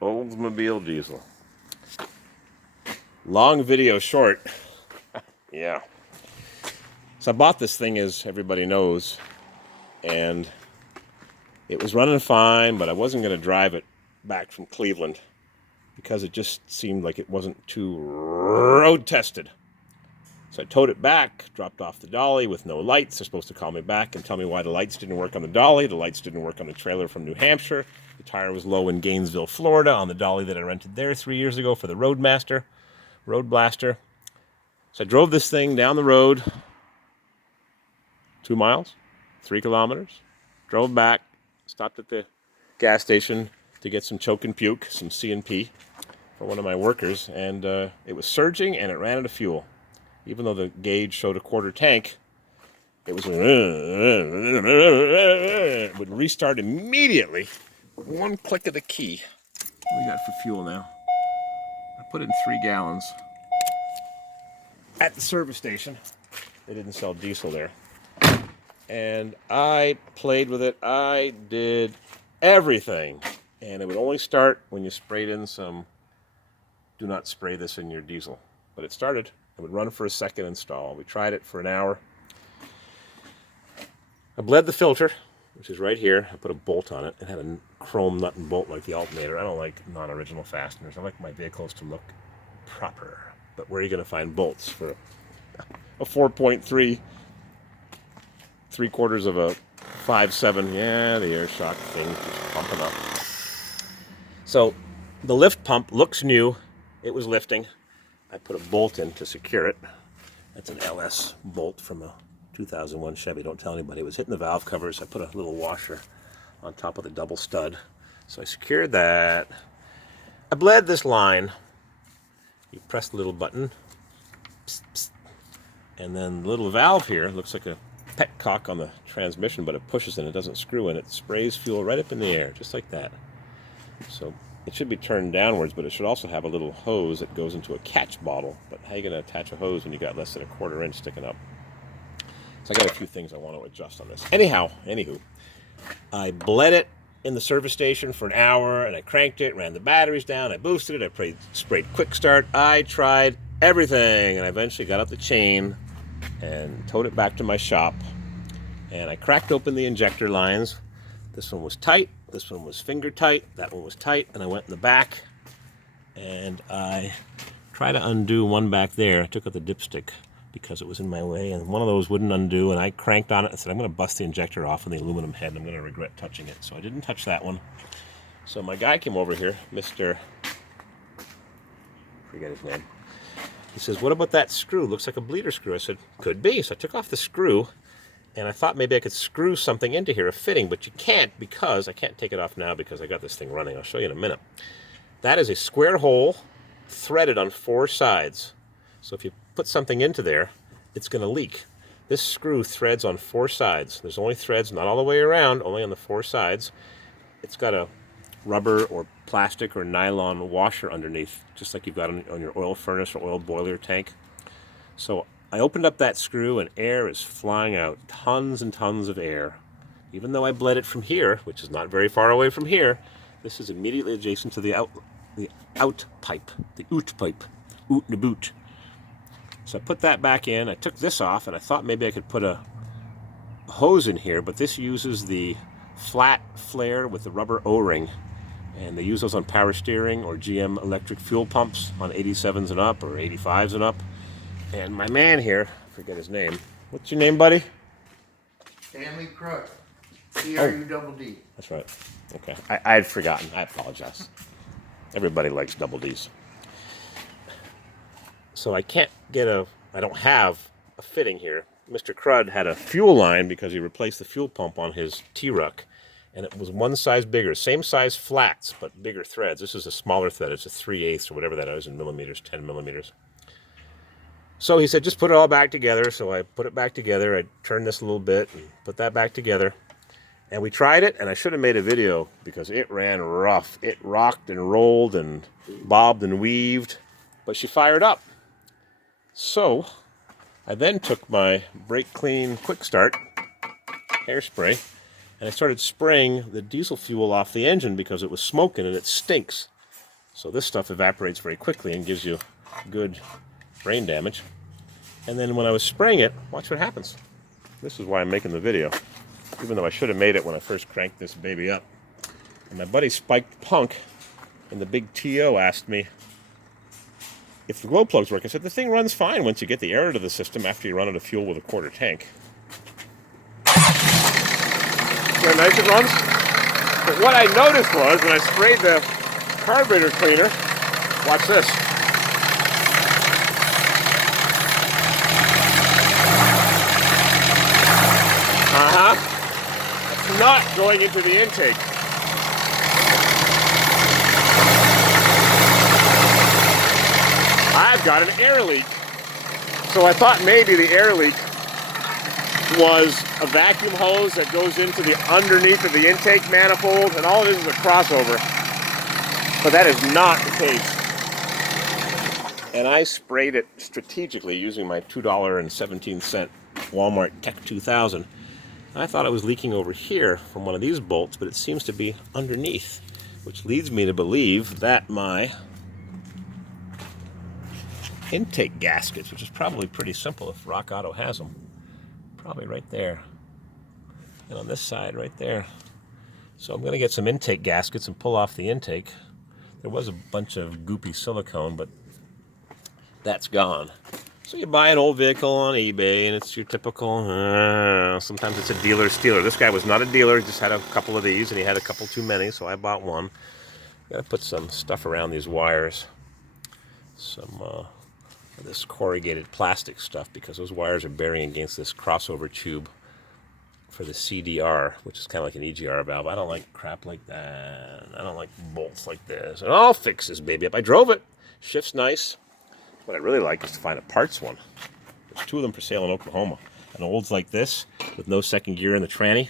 Oldsmobile diesel. Long video short. Yeah. So I bought this thing, as everybody knows, and it was running fine, but I wasn't going to drive it back from Cleveland because it just seemed like it wasn't too road tested. So I towed it back, dropped off the dolly with no lights. They're supposed to call me back and tell me why the lights didn't work on the dolly. The lights didn't work on the trailer from New Hampshire. The tire was low in Gainesville, Florida, on the dolly that I rented there 3 years ago for the Road Blaster. So I drove this thing down the road, 2 miles, 3 kilometers, drove back, stopped at the gas station to get some choke and puke, some C&P for one of my workers, and it was surging and it ran out of fuel. Even though the gauge showed a quarter tank, it was it would restart immediately. One click of the key. What do we got for fuel now? I put in 3 gallons at the service station. They didn't sell diesel there. And I played with it. I did everything. And it would only start when you sprayed in some, do not spray this in your diesel. But it started. It would run for a second install. We tried it for an hour. I bled the filter, which is right here. I put a bolt on it. It had a chrome nut and bolt like the alternator. I don't like non-original fasteners. I like my vehicles to look proper. But where are you going to find bolts for a 4.3, 3/4 of a 5.7? Yeah, the air shock thing's just pumping up. So the lift pump looks new. It was lifting. I put a bolt in to secure it. That's an LS bolt from a 2001 Chevy. Don't tell anybody. It was hitting the valve covers. I put a little washer on top of the double stud. So I secured that. I bled this line. You press the little button. Psst, psst. And then the little valve here looks like a petcock on the transmission, but it pushes and it doesn't screw in. It sprays fuel right up in the air, just like that. So it should be turned downwards, but it should also have a little hose that goes into a catch bottle. But how are you going to attach a hose when you got less than a 1/4 inch sticking up? So I got a few things I want to adjust on this. Anywho, I bled it in the service station for an hour, and I cranked it, ran the batteries down, I boosted it, I sprayed quick start. I tried everything, and I eventually got out the chain and towed it back to my shop. And I cracked open the injector lines. This one was tight. This one was finger tight. That one was tight. And I went in the back and I tried to undo one back there. I took out the dipstick because it was in my way, and one of those wouldn't undo. And I cranked on it and said, I'm going to bust the injector off in the aluminum head, and I'm going to regret touching it. So I didn't touch that one. So my guy came over here, Mr. forget his name. He says, what about that screw? Looks like a bleeder screw. I said, could be. So I took off the screw. And I thought maybe I could screw something into here, a fitting, but you can't, because I can't take it off now because I got this thing running. I'll show you in a minute. That is a square hole threaded on 4 sides. So if you put something into there, it's going to leak. This screw threads on 4 sides. There's only threads, not all the way around, only on the 4 sides. It's got a rubber or plastic or nylon washer underneath, just like you've got on your oil furnace or oil boiler tank. So I opened up that screw and air is flying out, tons and tons of air. Even though I bled it from here, which is not very far away from here, this is immediately adjacent to the out pipe, the oot pipe, oot the boot. So I put that back in. I took this off, and I thought maybe I could put a hose in here, but this uses the flat flare with the rubber O-ring, and they use those on power steering or GM electric fuel pumps on 87s and up or 85s and up. And my man here, I forget his name. What's your name, buddy? Stanley Crud. C-R-U-D-D. That's right. Okay. I had forgotten. I apologize. Everybody likes double D's. So I don't have a fitting here. Mr. Crud had a fuel line because he replaced the fuel pump on his T-Ruck. And it was one size bigger. Same size flats, but bigger threads. This is a smaller thread. It's a 3/8 or whatever that is in millimeters, 10 millimeters. So he said, just put it all back together. So I put it back together. I turned this a little bit and put that back together. And we tried it, and I should have made a video because it ran rough. It rocked and rolled and bobbed and weaved, but she fired up. So I then took my brake clean quick start hairspray, and I started spraying the diesel fuel off the engine because it was smoking and it stinks. So this stuff evaporates very quickly and gives you good brain damage. And then when I was spraying it, watch what happens. This is why I'm making the video, even though I should have made it when I first cranked this baby up. And my buddy Spiked Punk in the big TO asked me if the glow plugs work. I said, the thing runs fine once you get the air out of the system after you run out of fuel with a quarter tank. See how nice it runs? But what I noticed was when I sprayed the carburetor cleaner, watch this. It's not going into the intake. I've got an air leak. So I thought maybe the air leak was a vacuum hose that goes into the underneath of the intake manifold, and all it is a crossover. But that is not the case. And I sprayed it strategically using my $2.17 Walmart Tech 2000. I thought it was leaking over here from one of these bolts, but it seems to be underneath, which leads me to believe that my intake gaskets, which is probably pretty simple if Rock Auto has them, probably right there, and on this side right there. So I'm going to get some intake gaskets and pull off the intake. There was a bunch of goopy silicone, but that's gone. So you buy an old vehicle on eBay, and it's your typical, sometimes it's a dealer stealer. This guy was not a dealer, just had a couple of these, and he had a couple too many, so I bought one. Got to put some stuff around these wires. Some this corrugated plastic stuff, because those wires are bearing against this crossover tube for the CDR, which is kind of like an EGR valve. I don't like crap like that. I don't like bolts like this. And I'll fix this baby up. I drove it. Shifts nice. What I really like is to find a parts one. There's two of them for sale in Oklahoma. An old's like this, with no second gear in the tranny,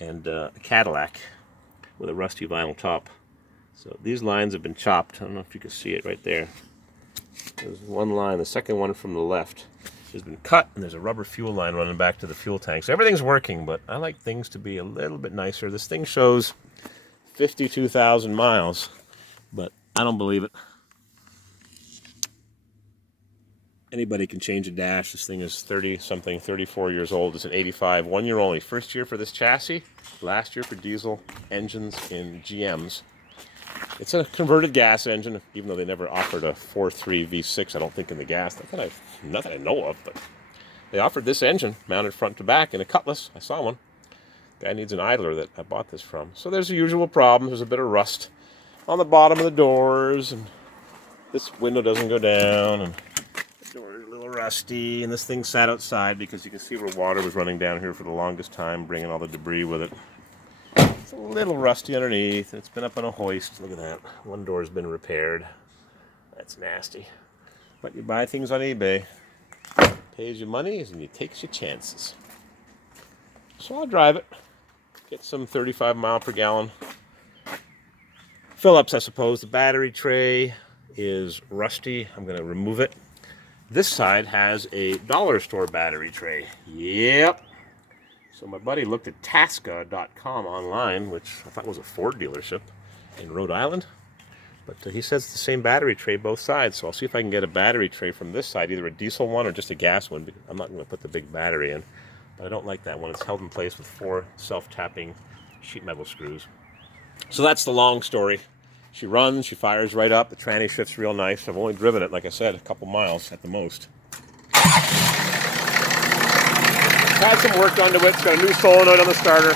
and a Cadillac with a rusty vinyl top. So these lines have been chopped. I don't know if you can see it right there. There's one line, the second one from the left has been cut, and there's a rubber fuel line running back to the fuel tank. So everything's working, but I like things to be a little bit nicer. This thing shows 52,000 miles, but I don't believe it. Anybody can change a dash. This thing is 30-something, 34 years old. It's an 85, 1 year only. First year for this chassis, last year for diesel engines in GMs. It's a converted gas engine, even though they never offered a 4.3 V6, I don't think, in the gas. Not that I know of, but they offered this engine mounted front to back in a Cutlass. I saw one. Guy needs an idler that I bought this from. So there's the usual problems. There's a bit of rust on the bottom of the doors, and this window doesn't go down, and the door is a little rusty, and this thing sat outside because you can see where water was running down here for the longest time, bringing all the debris with it. It's a little rusty underneath. It's been up on a hoist. Look at that. One door's been repaired. That's nasty. But you buy things on eBay. Pays you money and you takes your chances. So I'll drive it. Get some 35 mile per gallon fill-ups, I suppose. The battery tray is rusty. I'm going to remove it. This side has a dollar store battery tray. Yep. So my buddy looked at Tasca.com online, which I thought was a Ford dealership in Rhode Island. But he says it's the same battery tray both sides. So I'll see if I can get a battery tray from this side, either a diesel one or just a gas one. I'm not going to put the big battery in. But I don't like that one. It's held in place with 4 self-tapping sheet metal screws. So that's the long story. She runs, she fires right up. The tranny shifts real nice. I've only driven it, like I said, a couple miles at the most. Had some work done to it. It's got a new solenoid on the starter.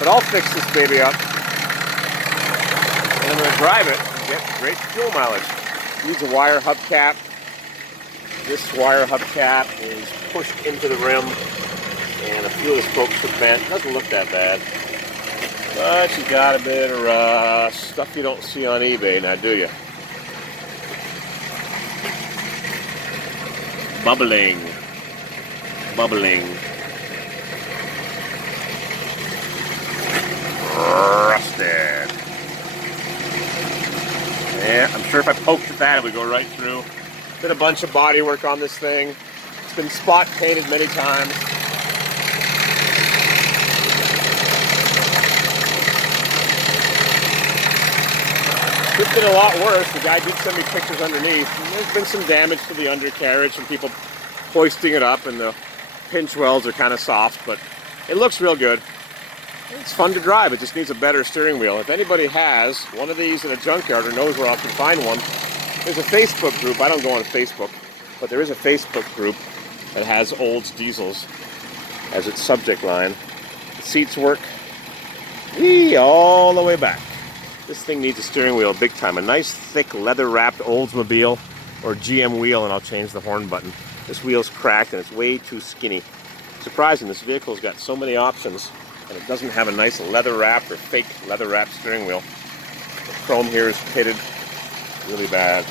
But I'll fix this baby up. And I'm going to drive it and get great fuel mileage. Use a wire hubcap. This wire hubcap is pushed into the rim. And a few of the spokes are bent. It doesn't look that bad. But you got a bit of rust. Stuff you don't see on eBay now, do you? Bubbling. Bubbling. Rusted. Yeah, I'm sure if I poked at that, it would go right through. Did a bunch of body work on this thing. It's been spot painted many times. Could have been a lot worse. The guy did send me pictures underneath. And there's been some damage to the undercarriage from people hoisting it up, and the pinch welds are kind of soft, but it looks real good. It's fun to drive. It just needs a better steering wheel. If anybody has one of these in a junkyard or knows where I can find one, there's a Facebook group. I don't go on Facebook, but there is a Facebook group that has Olds diesels as its subject line. The seats work all the way back. This thing needs a steering wheel big time. A nice thick leather wrapped Oldsmobile or GM wheel, and I'll change the horn button. This wheel's cracked and it's way too skinny. Surprising, this vehicle's got so many options and it doesn't have a nice leather wrapped or fake leather wrapped steering wheel. The chrome here is pitted really bad.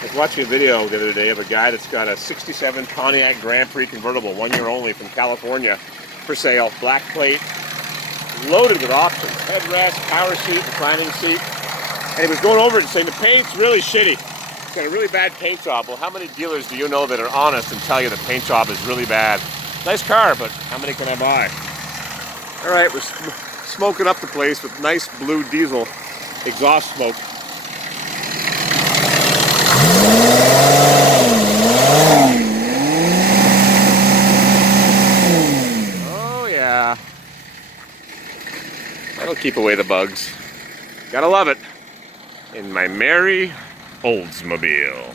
I was watching a video the other day of a guy that's got a 67 Pontiac Grand Prix convertible, 1 year only, from California, for sale. Black plate, loaded with options. Headrest, power seat, reclining seat. And he was going over it and saying the paint's really shitty. It's got a really bad paint job. Well, how many dealers do you know that are honest and tell you the paint job is really bad? Nice car, but how many can I buy? All right, we're smoking up the place with nice blue diesel exhaust smoke. Oh yeah. That'll keep away the bugs. Gotta love it. In my merry Oldsmobile.